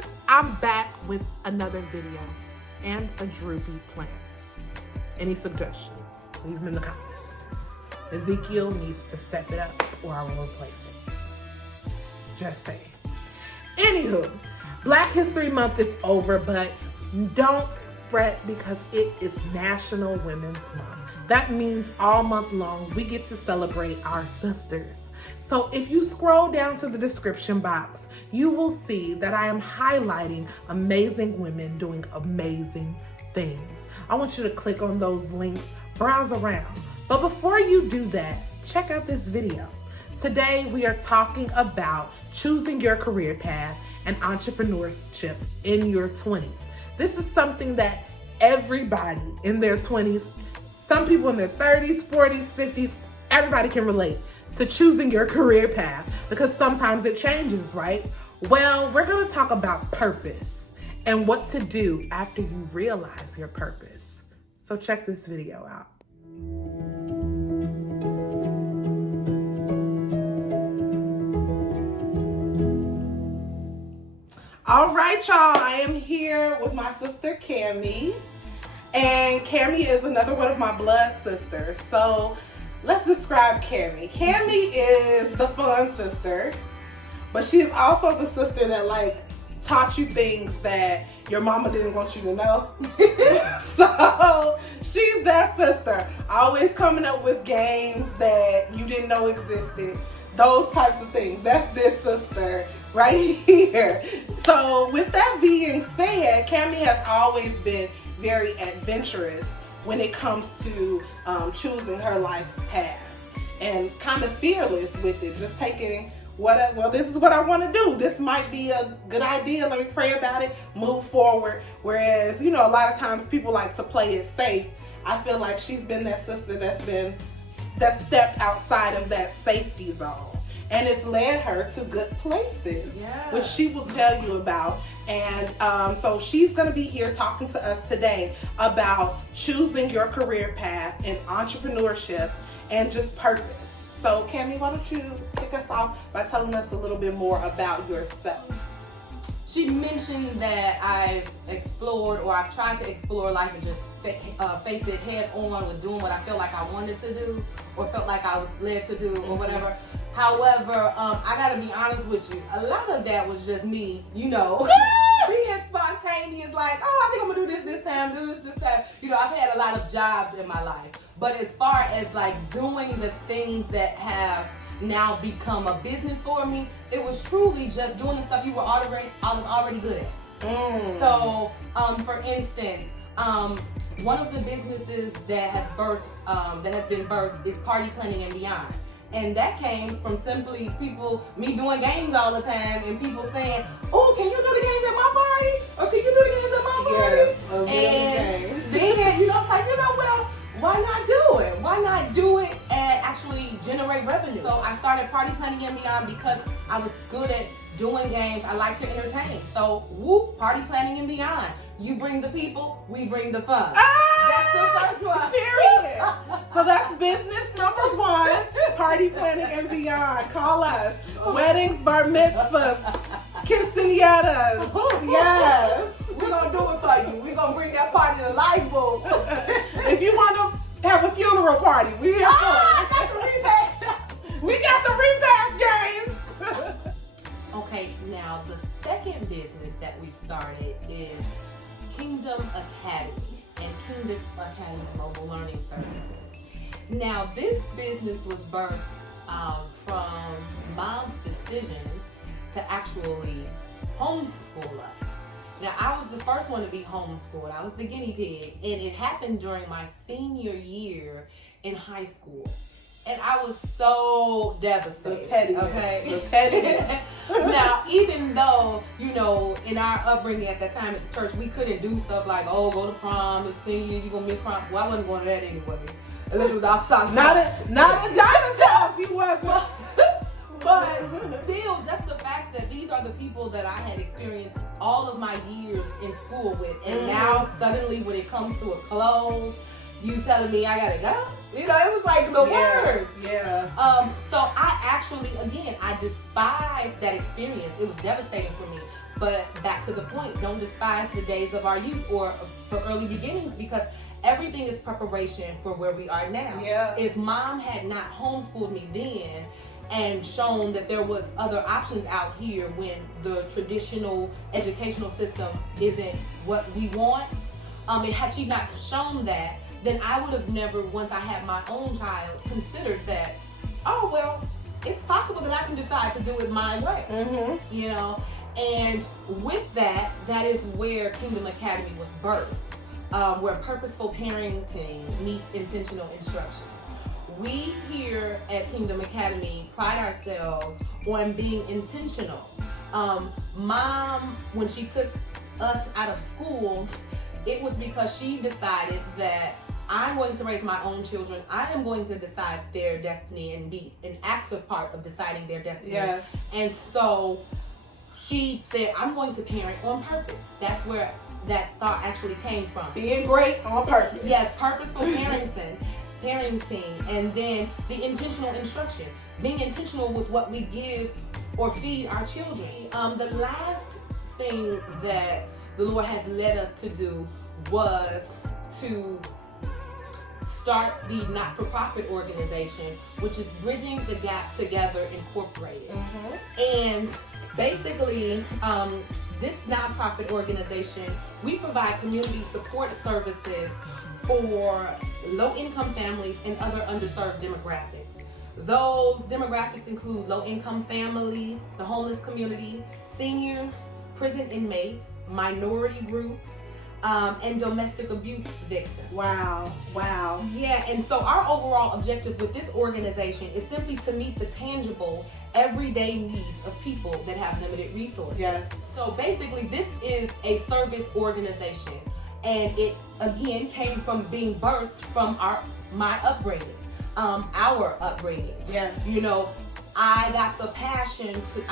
sisters, I'm back with another video and a droopy plan. Any suggestions? Leave them in the comments. Ezekiel needs to step it up or I will replace it. Just saying. Anywho, Black History Month is over, but don't fret because it is National Women's Month. That means all month long we get to celebrate our sisters. So if you scroll down to the description box, you will see that I am highlighting amazing women doing amazing things. I want you to click on those links, browse around. But before you do that, check out this video. Today we are talking about choosing your career path and entrepreneurship in your 20s. This is something that everybody in their 20s, some people in their 30s, 40s, 50s, everybody can relate to choosing your career path because sometimes it changes, right? Well, we're gonna talk about purpose and what to do after you realize your purpose. So check this video out. All right, y'all, I am here with my sister, Cammie. And Cammie is another one of my blood sisters. So let's describe Cammie. Cammie is the fun sister, but she is also the sister that taught you things that your mama didn't want you to know. So she's that sister, always coming up with games that you didn't know existed, those types of things. That's this sister right here. So with that being said, Cammie has always been very adventurous when it comes to choosing her life's path and kind of fearless with it, just taking this is what I want to do. This might be a good idea. Let me pray about it, move forward. Whereas, a lot of times people like to play it safe. I feel like she's been that sister that stepped outside of that safety zone. And it's led her to good places, which she will tell you about. And so she's going to be here talking to us today about choosing your career path and entrepreneurship and just purpose. So Cammie, why don't you kick us off by telling us a little bit more about yourself? She mentioned that I've explored, or I've tried to explore life and just face it head on with doing what I felt like I wanted to do or felt like I was led to do or whatever. However, I gotta be honest with you, a lot of that was just me, being spontaneous, I think I'm gonna do this time, do this time. I've had a lot of jobs in my life, but as far as doing the things that have now become a business for me, it was truly just doing the stuff I was already good at. So, for instance, one of the businesses that has been birthed is Party Planning and Beyond. And that came from simply me doing games all the time and people saying, oh, can you do the games at my party? Or can you do the games at my party? And then, it's why not do it? Why not do it and actually generate revenue? So I started Party Planning and Beyond because I was good at doing games. I like to entertain. So, Party Planning and Beyond. You bring the people, we bring the fun. That's the first one. Period. So that's business number one, Party Planning and Beyond. Call us. Weddings, bar mitzvahs, quinceañeras. Yes. We're going to do it for you. We're going to bring that party to life, boo. If you want to have a funeral party, we have I got the repass. We got the repass games. Okay, now the second business that we've started is Kingdom Academy and Kingdom Academy Mobile Learning Services. Now, this business was birthed from mom's decision to actually homeschool us. Now, I was the first one to be homeschooled. I was the guinea pig, and it happened during my senior year in high school. And I was so devastated. The pettiness. Okay. The pettiness. Now, even though, in our upbringing at that time at the church, we couldn't do stuff like, go to prom, the senior, you're going to miss prom. Well, I wasn't going to that anyway. Unless it was outside. Not a you wasn't. But still, just the fact that these are the people that I had experienced all of my years in school with. And now, suddenly, when it comes to a close, you telling me I gotta go? You know, it was like the worst. Yeah. So I actually, again, I despised that experience. It was devastating for me. But back to the point, don't despise the days of our youth or for early beginnings, because everything is preparation for where we are now. Yeah. If mom had not homeschooled me then and shown that there was other options out here when the traditional educational system isn't what we want, and had she not shown that, then I would have never, once I had my own child, considered that, oh, well, it's possible that I can decide to do it my way. Mm-hmm. You know? And with that, that is where Kingdom Academy was birthed, where purposeful parenting meets intentional instruction. We here at Kingdom Academy pride ourselves on being intentional. Mom, when she took us out of school, it was because she decided that I'm going to raise my own children. I am going to decide their destiny and be an active part of deciding their destiny. Yes. And so she said, I'm going to parent on purpose. That's where that thought actually came from. Being great on purpose. Yes, purposeful parenting, and then the intentional instruction. Being intentional with what we give or feed our children. The last thing that the Lord has led us to do was to start the not-for-profit organization, which is Bridging the Gap Together Incorporated. Mm-hmm. And basically, this nonprofit organization, we provide community support services for low-income families and other underserved demographics. Those demographics include low-income families, the homeless community, seniors, prison inmates, minority groups, and domestic abuse victims. Wow. Yeah, and so our overall objective with this organization is simply to meet the tangible, everyday needs of people that have limited resources. Yes. So basically, this is a service organization, and it again came from being birthed from my upbringing, our upbringing. Yes. You know, I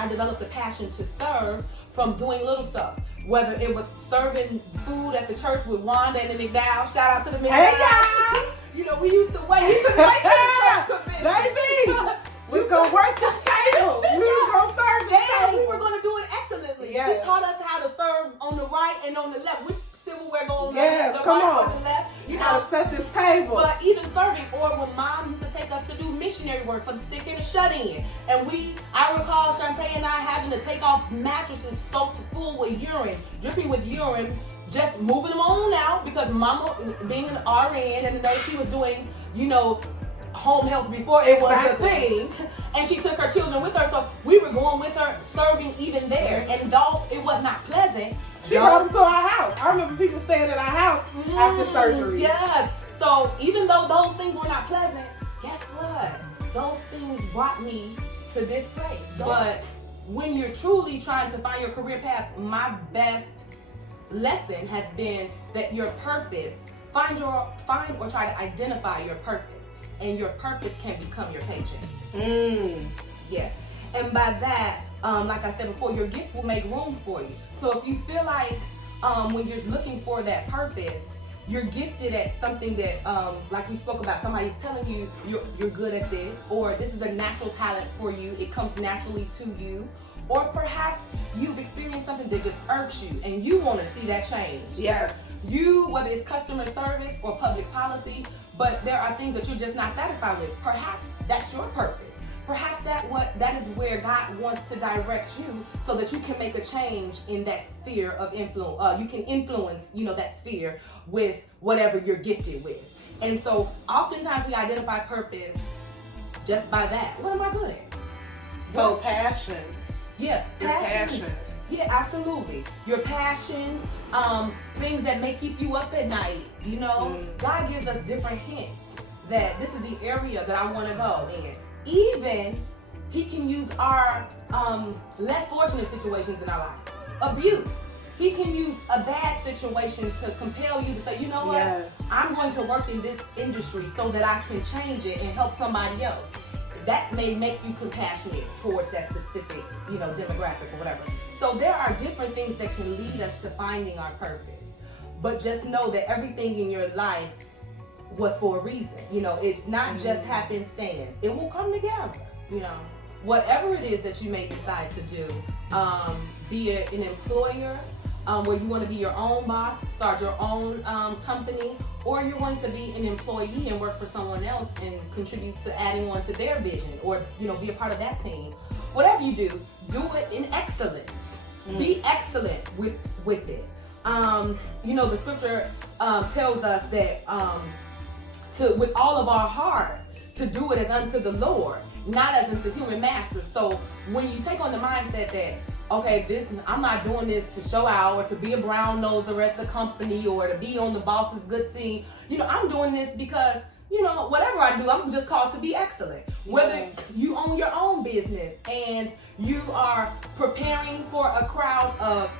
developed the passion to serve from doing little stuff. Whether it was serving food at the church with Wanda and the McDowell, shout out to the McDowell. Hey, y'all. You know, we used to wait till the church convention. Baby, we gonna work the table. We were gonna serve the And we table. were gonna do it excellently. Yes. She taught us how to serve on the right and on the left. Which silverware go on Yes, the come right on. or the left. You How know, to set this table. but even serving, or when mom used to take us to do missionary work for the sick and the shut-in. And I recall Shantae and I having to take off mattresses soaked full with urine, dripping with urine, just moving them on out because mama, being an RN and the nurse, she was doing, you know, home health before it was a thing. And she took her children with her, so we were going with her, serving even there. And though it was not pleasant, she brought them to our house. I remember people staying at our house after surgery. Yes. So even though those things were not pleasant, guess what? Those things brought me to this place. But when you're truly trying to find your career path, my best lesson has been that your purpose, find or try to identify your purpose, and your purpose can become your paycheck. Yeah. And by that, like I said before, your gift will make room for you. So if you feel like when you're looking for that purpose, you're gifted at something that, like we spoke about, somebody's telling you you're good at this, or this is a natural talent for you, it comes naturally to you, or perhaps you've experienced something that just irks you and you want to see that change. Yes. Whether it's customer service or public policy, but there are things that you're just not satisfied with. Perhaps that's your purpose. Perhaps that is where God wants to direct you so that you can make a change in that sphere of influence. You can influence, that sphere with whatever you're gifted with. And so oftentimes we identify purpose just by that. What am I good at? So passions. Yeah, passions. Yeah, absolutely. Your passions, things that may keep you up at night. God gives us different hints that this is the area that I want to go in. Even he can use our less fortunate situations in our lives. Abuse. He can use a bad situation to compel you to say, you know what? Yes. I'm going to work in this industry so that I can change it and help somebody else. That may make you compassionate towards that specific, demographic or whatever. So there are different things that can lead us to finding our purpose. But just know that everything in your life was for a reason. You know, it's not just happenstance. It will come together. You know, whatever it is that you may decide to do, be it an employer, where you want to be your own boss, start your own company, or you're going to be an employee and work for someone else and contribute to adding on to their vision, or, you know, be a part of that team. Whatever you do it in excellence. Be excellent with it. You know, the scripture tells us that with all of our heart, to do it as unto the Lord, not as unto human masters. So when you take on the mindset that, okay, I'm not doing this to show out or to be a brown noser at the company or to be on the boss's good scene. You know, I'm doing this because, you know, whatever I do, I'm just called to be excellent. Whether you own your own business and you are preparing for a crowd of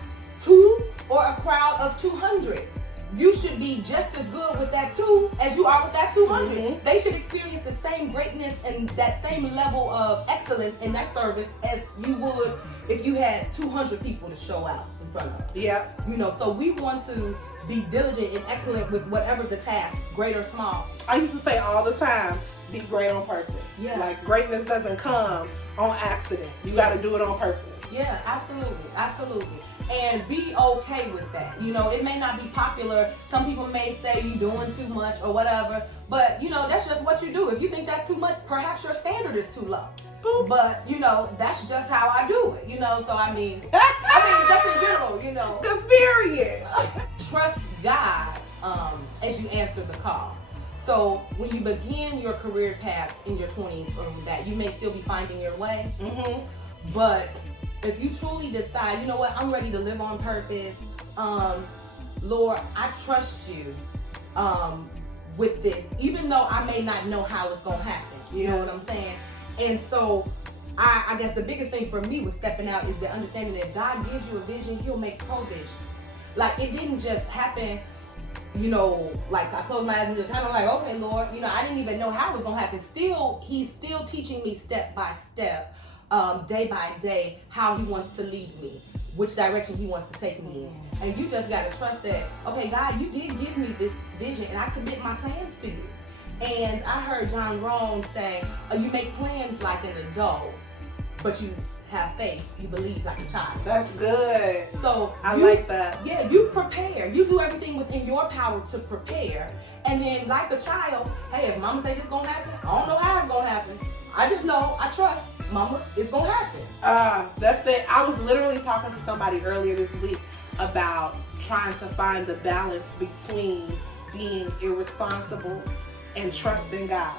2 or a crowd of 200, you should be just as good with that 2 as you are with that 200. They should experience the same greatness and that same level of excellence in that service as you would if you had 200 people to show out in front of. Yeah. You know, so we want to be diligent and excellent with whatever the task, great or small. I used to say all the time, be great on purpose. Yeah. Like, greatness doesn't come on accident. You got to do it on purpose. Yeah, absolutely. And be okay with that. You know, it may not be popular. Some people may say you're doing too much or whatever, but you know, that's just what you do. If you think that's too much, perhaps your standard is too low. Boop. But you know, that's just how I do it. You know, so I mean just in general, you know. Cause period. Trust God as you answer the call. So when you begin your career paths in your 20s, that you may still be finding your way, but if you truly decide, you know what, I'm ready to live on purpose, Lord, I trust you with this, even though I may not know how it's gonna happen. You know what I'm saying? And so I guess the biggest thing for me with stepping out is the understanding that God gives you a vision, He'll make provision. Like, it didn't just happen, you know, like I closed my eyes and just kind of like, okay, Lord, you know, I didn't even know how it was gonna happen. He's still teaching me step by step, day by day, how He wants to lead me, which direction He wants to take me in. And you just gotta trust that, okay, God, you did give me this vision and I commit my plans to you. And I heard John Rohn say, you make plans like an adult, but you have faith, you believe like a child. That's good. So I like that. Yeah, you prepare. You do everything within your power to prepare. And then like a child, hey, if mama say this gonna happen, I don't know how it's gonna happen. I just know, I trust mama, it's gonna happen. That's it. I was literally talking to somebody earlier this week about trying to find the balance between being irresponsible and trusting God.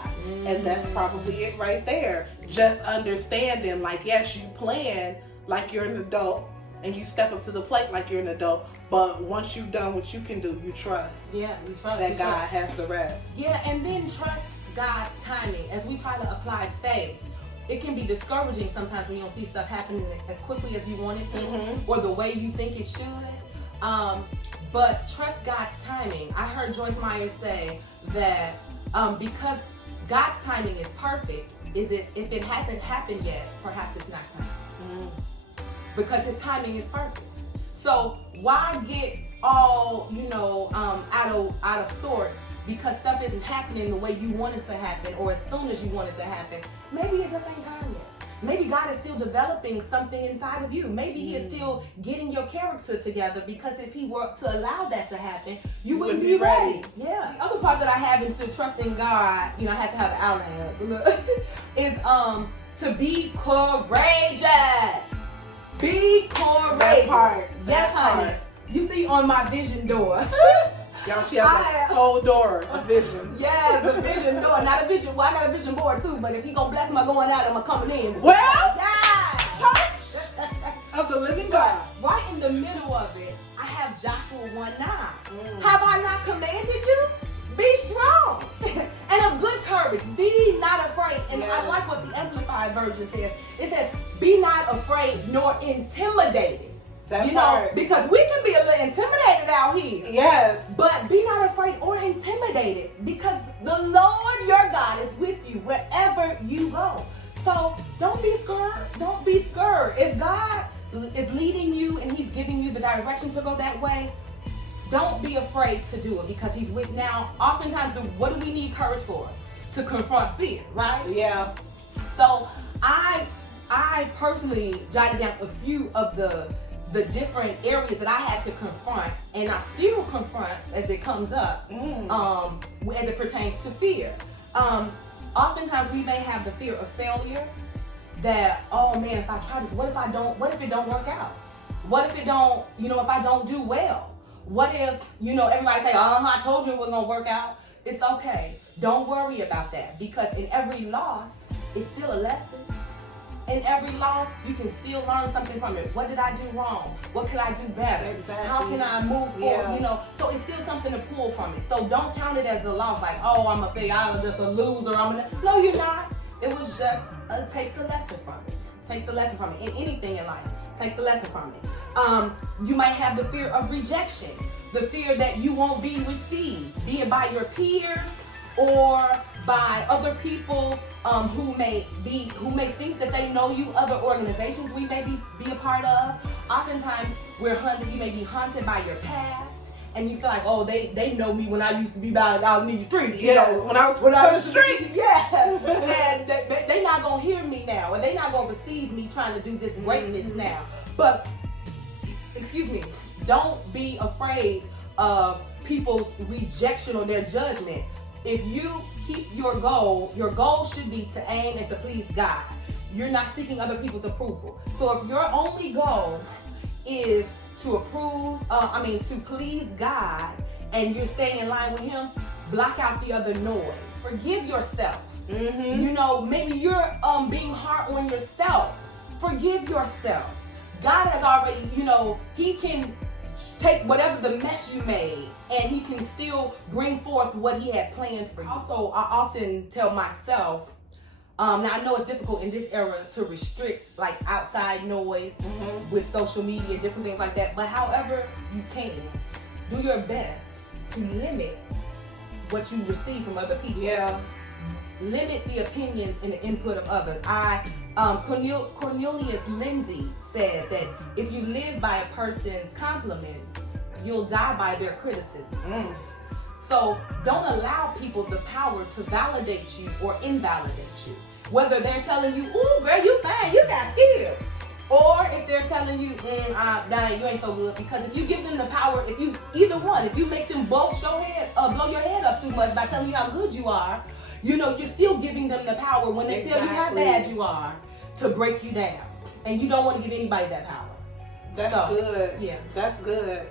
And that's probably it right there. Just understanding, like, yes, you plan like you're an adult and you step up to the plate like you're an adult, but once you've done what you can do, you trust. Yeah, you trust that God has the rest. Yeah, and then trust God's timing. As we try to apply faith, it can be discouraging sometimes when you don't see stuff happening as quickly as you want it to, or the way you think it should. But trust God's timing. I heard Joyce Meyer say that because God's timing is perfect, if it hasn't happened yet, perhaps it's not time. Because His timing is perfect. So why get all, you know, out of sorts because stuff isn't happening the way you want it to happen or as soon as you want it to happen? Maybe it just ain't time yet. Maybe God is still developing something inside of you. Maybe He is still getting your character together, because if He were to allow that to happen, you wouldn't be ready. Yeah. The other part that I have into trusting God, you know, I have to have an outline, is to be courageous. Be courageous. That part. Yes, honey. You see on my vision door. Y'all, she has a whole door of vision. Yes, a vision door. Not a vision. Well, I got a vision board too, but if He gonna bless my going out and my coming in. Well, yeah. Church of the living God. Right in the middle of it, I have Joshua 1:9. Have I not commanded you? Be strong and of good courage. Be not afraid. And I like what the Amplified Version says. It says, be not afraid nor intimidated. That part. Because we can be a little intimidated out here. Yes. But be not afraid or intimidated, because the Lord your God is with you wherever you go. So don't be scared. Don't be scared. If God is leading you and He's giving you the direction to go that way, don't be afraid to do it because he's with. Now, oftentimes, what do we need courage for? To confront fear, right? Yeah. So I personally jotted down a few of the different areas that I had to confront, and I still confront as it comes up, as it pertains to fear. Oftentimes we may have the fear of failure, that, oh man, if I try this, what if it don't work out? What if it don't, if I don't do well? What if, everybody say, I told you it wasn't gonna work out. It's okay. Don't worry about that, because in every loss, it's still a lesson. In every loss, you can still learn something from it. What did I do wrong? What can I do better? Exactly. How can I move forward? So it's still something to pull from it. So don't count it as a loss, like, oh, I'm a failure, I'm just a loser. No, you're not. It was just take the lesson from it. Take the lesson from it. In anything in life, take the lesson from it. You might have the fear of rejection, the fear that you won't be received, be it by your peers or by other people who may think that they know you, other organizations we may be a part of. Oftentimes we're hunted. You may be haunted by your past, and you feel like, oh, they know me when I used to be out in these streets. Yeah, when I was on the street. Yeah, and they not gonna hear me now, and they not gonna receive me trying to do this greatness now. But excuse me, don't be afraid of people's rejection or their judgment. If you keep your goal should be to aim and to please God. You're not seeking other people's approval. So if your only goal is to please God, and you're staying in line with Him, block out the other noise. Forgive yourself. Maybe you're being hard on yourself. Forgive yourself. God has already, He can take whatever the mess you made, and He can still bring forth what He had planned for you. Also, I often tell myself, now I know it's difficult in this era to restrict like outside noise with social media, different things like that, but however you can, do your best to limit what you receive from other people. Yeah. Limit the opinions and the input of others. Cornelius Lindsay said that if you live by a person's compliments, you'll die by their criticism. So don't allow people the power to validate you or invalidate you. Whether they're telling you, ooh, girl, you fine, you got skills. Or if they're telling you, you ain't so good. Because if you give them the power, if you make them blow your head up too much by telling you how good you are, you're still giving them the power when they tell you how bad you are to break you down. And you don't want to give anybody that power. That's good. Yeah. That's good.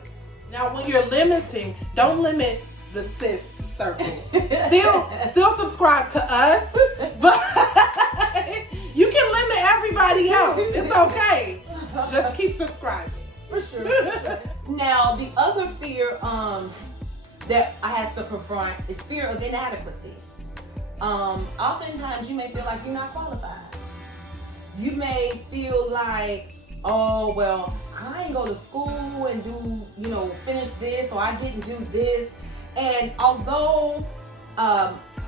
Now, when you're limiting, don't limit the sis circle. Still subscribe to us, but you can limit everybody else. It's okay. Just keep subscribing. For sure. Now, the other fear that I had to confront is fear of inadequacy. Oftentimes you may feel like you're not qualified. You may feel like, oh, well, I ain't go to school and finish this, or I didn't do this. And although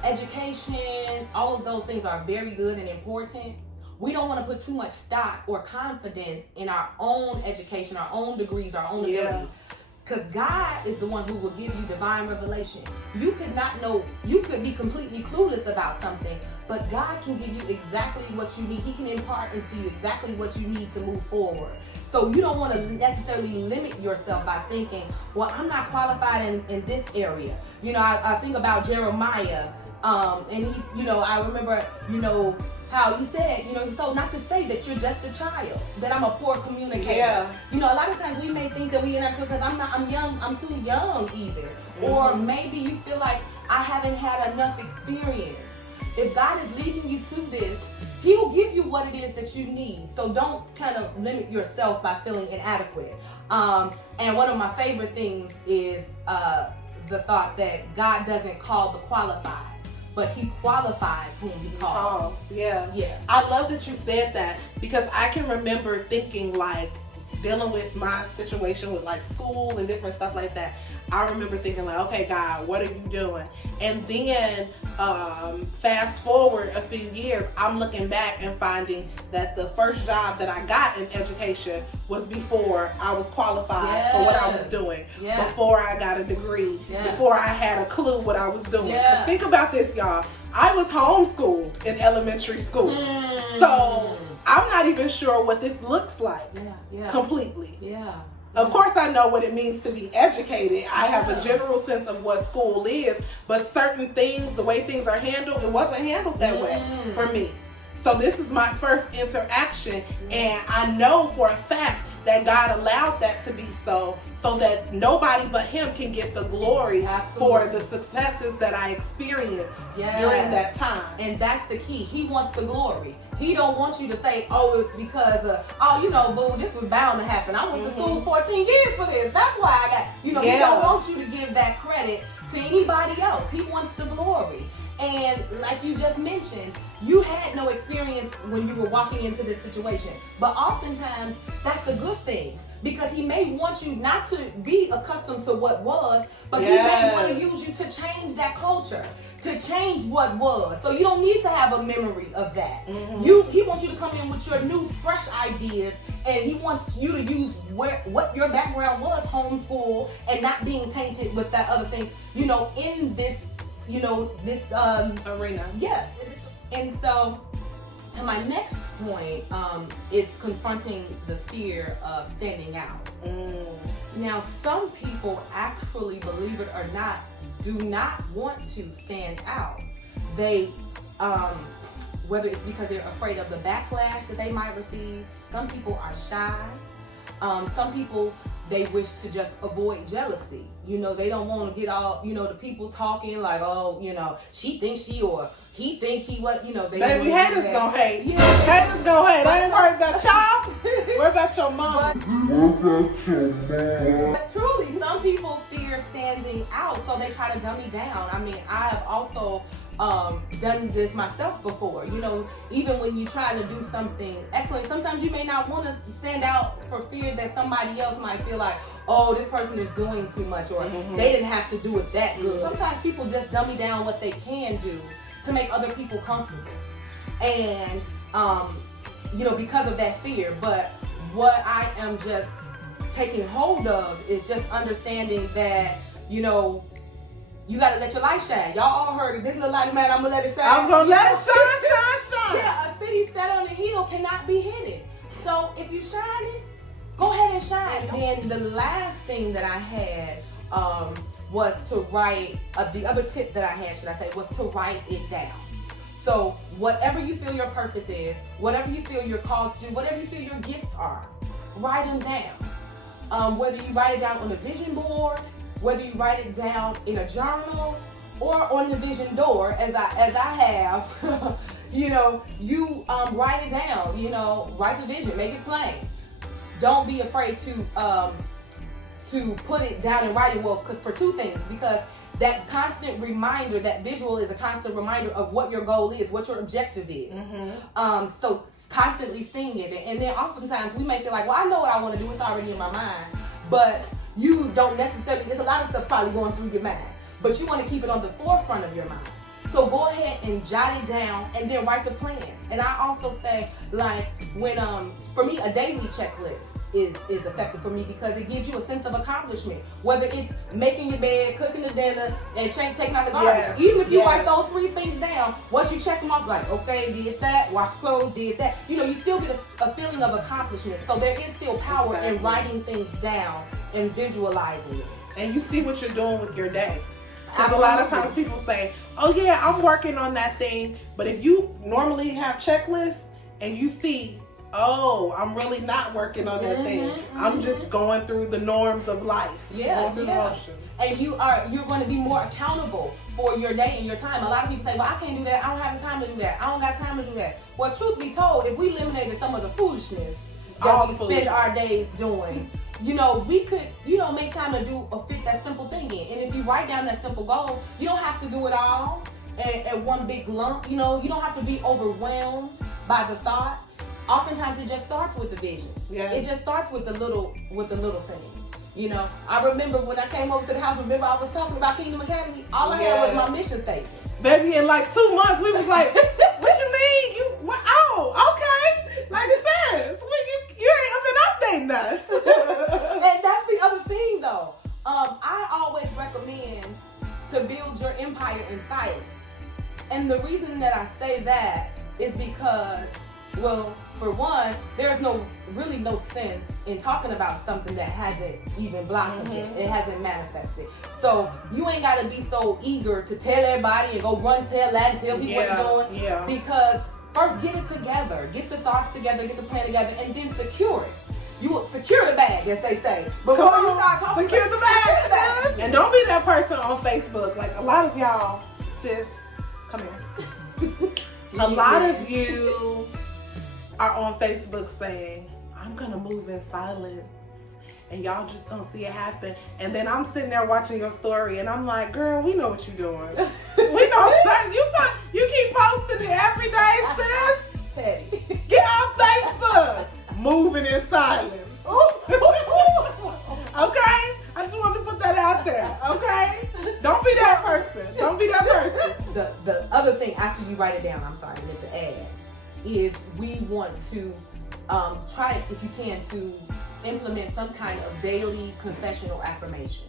education, all of those things are very good and important, we don't want to put too much stock or confidence in our own education, our own degrees, our own ability. Because God is the one who will give you divine revelation. You could not know, you could be completely clueless about something, but God can give you exactly what you need. He can impart into you exactly what you need to move forward. So you don't want to necessarily limit yourself by thinking, well, I'm not qualified in this area. I think about Jeremiah, and he, I remember, how he said, so not to say that you're just a child, that I'm a poor communicator. Yeah. A lot of times we may think that we inadequate because I'm young, I'm too young either. Or maybe you feel like I haven't had enough experience. If God is leading you to this, He will give you what it is that you need. So don't kind of limit yourself by feeling inadequate. And one of my favorite things is the thought that God doesn't call the qualified, but He qualifies whom He calls. Yeah. I love that you said that, because I can remember thinking like, dealing with my situation with like school and different stuff like that, I remember thinking like, okay, God, what are you doing? And then fast forward a few years, I'm looking back and finding that the first job that I got in education was before I was qualified for what I was doing, before I got a degree, before I had a clue what I was doing. 'Cause think about this, y'all. I was homeschooled in elementary school. So I'm not even sure what this looks like completely. Of course, I know what it means to be educated. I have a general sense of what school is, but certain things, the way things are handled, it wasn't handled that way for me. So this is my first interaction, and I know for a fact that God allowed that to be so that nobody but Him can get the glory for the successes that I experienced during that time. And that's the key. He wants the glory. He don't want you to say, oh, it's because boo, this was bound to happen. I went to school 14 years for this. That's why I got, he don't want you to give that credit to anybody else. He wants the glory. And like you just mentioned, you had no experience when you were walking into this situation. But oftentimes, that's a good thing. Because He may want you not to be accustomed to what was, but He may want to use you to change that culture, to change what was. So you don't need to have a memory of that. He wants you to come in with your new, fresh ideas, and He wants you to use what your background was, homeschool, and not being tainted with that other things, in this, this arena. Yes. And so, to my next point, it's confronting the fear of standing out. Now, some people actually, believe it or not, do not want to stand out. They, whether it's because they're afraid of the backlash that they might receive, some people are shy. Some people, they wish to just avoid jealousy. They don't want to get all, the people talking like, oh, she thinks she or he think he what, they baby, haters gonna hate. Haters gonna hate. I ain't worried about y'all. Worry about your mama. But truly, some people fear standing out, so they try to dummy down. I mean, I have also done this myself before. Even when you try to do something excellent, sometimes you may not want to stand out for fear that somebody else might feel like, oh, this person is doing too much, or they didn't have to do it that good. Sometimes people just dummy down what they can do to make other people comfortable. And, because of that fear. But what I am just taking hold of is just understanding that, you got to let your light shine. Y'all all heard it. This little light, man, I'm going to let it shine. I'm going to let it shine. Yeah, a city set on a hill cannot be hidden. So if you shine it, go ahead and shine. And then the last thing that I had was to write, the other tip that I had, should I say, was to write it down. So whatever you feel your purpose is, whatever you feel you're called to do, whatever you feel your gifts are, write them down. Whether you write it down on a vision board, whether you write it down in a journal, or on the vision door, as I have, you write it down. Write the vision, make it plain. Don't be afraid to put it down and write it for two things, because that constant reminder, that visual is a constant reminder of what your goal is, what your objective is. So constantly seeing it. And then oftentimes we may feel like, well, I know what I want to do, it's already in my mind. But you don't necessarily, there's a lot of stuff probably going through your mind, but you want to keep it on the forefront of your mind. So go ahead and jot it down and then write the plans. And I also say, like, when, for me, a daily checklist is effective for me, because it gives you a sense of accomplishment. Whether it's making your bed, cooking the dinner, and taking out the garbage. Even if you write those 3 things down, once you check them off, like, okay, did that, wash clothes, did that, you still get a feeling of accomplishment. So there is still power in writing things down and visualizing it. And you see what you're doing with your day. Because a lot of times people say, oh yeah, I'm working on that thing. But if you normally have checklists and you see, oh, I'm really not working on that thing. I'm just going through the norms of life. Going through the motions. And you're going to be more accountable for your day and your time. A lot of people say, well, I can't do that. I don't have the time to do that. I don't got time to do that. Well, truth be told, if we eliminated some of the foolishness that we spend our days doing, we could, make time to fit that simple thing in. And if you write down that simple goal, you don't have to do it all at one big lump. You don't have to be overwhelmed by the thought. oftentimes it just starts with the vision. Yeah. It just starts with the little things. You know, I remember when I came over to the house, remember I was talking about Kingdom Academy? All I had was my mission statement. Baby, in like 2 months, we was like, what you mean? You what? Oh, okay. Like it says, you ain't been updating us. And that's the other thing, though. I always recommend to build your empire in silence. And the reason that I say that is because, well, for one, there's really no sense in talking about something that hasn't even blossomed yet. It hasn't manifested. So you ain't got to be so eager to tell everybody and go run tell that and tell people what you're doing. Yeah. Because first get it together. Get the thoughts together, get the plan together, and then secure it. You will secure the bag, as they say. Before you start talking, secure the bag. And don't be that person on Facebook. Like a lot of y'all, sis, come here. A lot of you are on Facebook saying, I'm gonna move in silence, and y'all just don't see it happen. And then I'm sitting there watching your story, and I'm like, girl, we know what you're doing. We know you keep posting it every day, sis. Petty. Get on Facebook. Moving in silence. Okay? I just wanted to put that out there. Okay? Don't be that person. Don't be that person. The other thing after you write it down, I'm sorry, I meant to add, is we want to try, if you can, to implement some kind of daily confessional affirmations.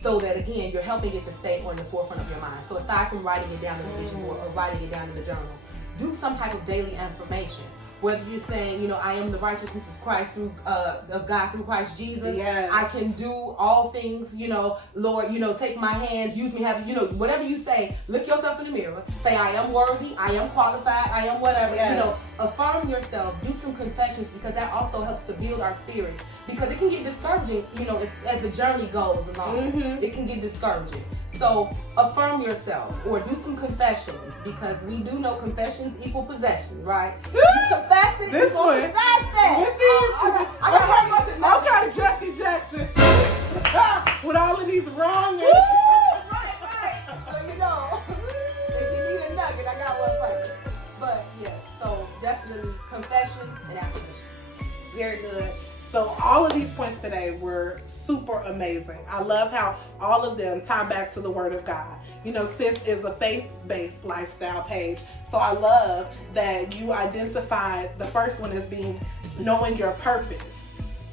So that again, you're helping it to stay on the forefront of your mind. So aside from writing it down in the vision board or writing it down in the journal, do some type of daily affirmation. Whether you're saying, you know, I am the righteousness of Christ of God through Christ Jesus. Yes. I can do all things, you know, Lord, you know, take my hands, use me, have, you know, whatever you say, look yourself in the mirror, say, I am worthy, I am qualified, I am whatever, Yes. you know, affirm yourself, do some confessions, because that also helps to build our spirit. Because it can get discouraging, you know, as the journey goes along. It can get discouraging. So affirm yourself or do some confessions, because we do know confessions equal possession, right? You confess it, This you gonna one. possess it. Okay, Jesse Jackson. With all of these wrong Right. So you know, if you need a nugget, I got one for you. But yeah, so definitely confessions and affirmations. Very good. So all of these points today were super amazing. I love how all of them tie back to the Word of God. You know, Sis is a faith-based lifestyle page. So I love that you identified the first one as being knowing your purpose.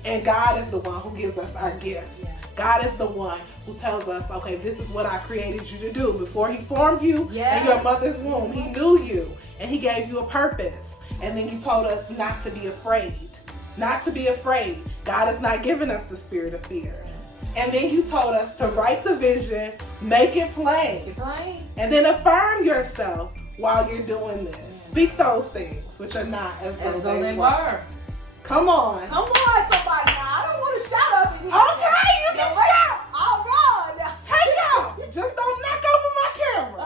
And God is the one who gives us our gifts. Yeah. God is the one who tells us, okay, this is what I created you to do. Before he formed you Yes. in your mother's womb, he knew you and he gave you a purpose. And then he told us not to be afraid. Not to be afraid. God has not given us the spirit of fear. And then you told us to write the vision, make it plain. Keep playing. And then affirm yourself while you're doing this. Speak those things which are not as though they were. Come on. Come on, somebody now. I don't want to shout up in here. Okay, you can shout. I'll run. Take out. Just don't knock over my camera.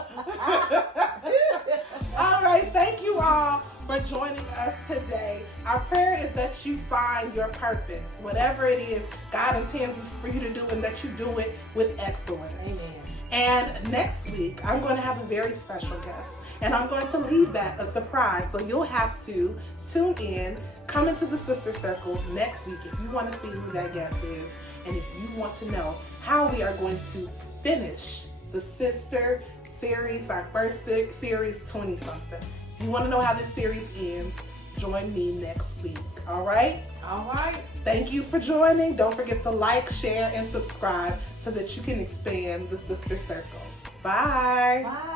All right, thank you all for joining us today. Our prayer is that you find your purpose. Whatever it is God intends for you to do, and that you do it with excellence. Amen. And next week, I'm going to have a very special guest. And I'm going to leave that a surprise. So you'll have to tune in, come into the Sister Circle next week if you want to see who that guest is. And if you want to know how we are going to finish the Sister series, our first series, 20-something. If you want to know how this series ends, join me next week. All right? All right. Thank you for joining. Don't forget to like, share, and subscribe so that you can expand the Sister Circle. Bye. Bye.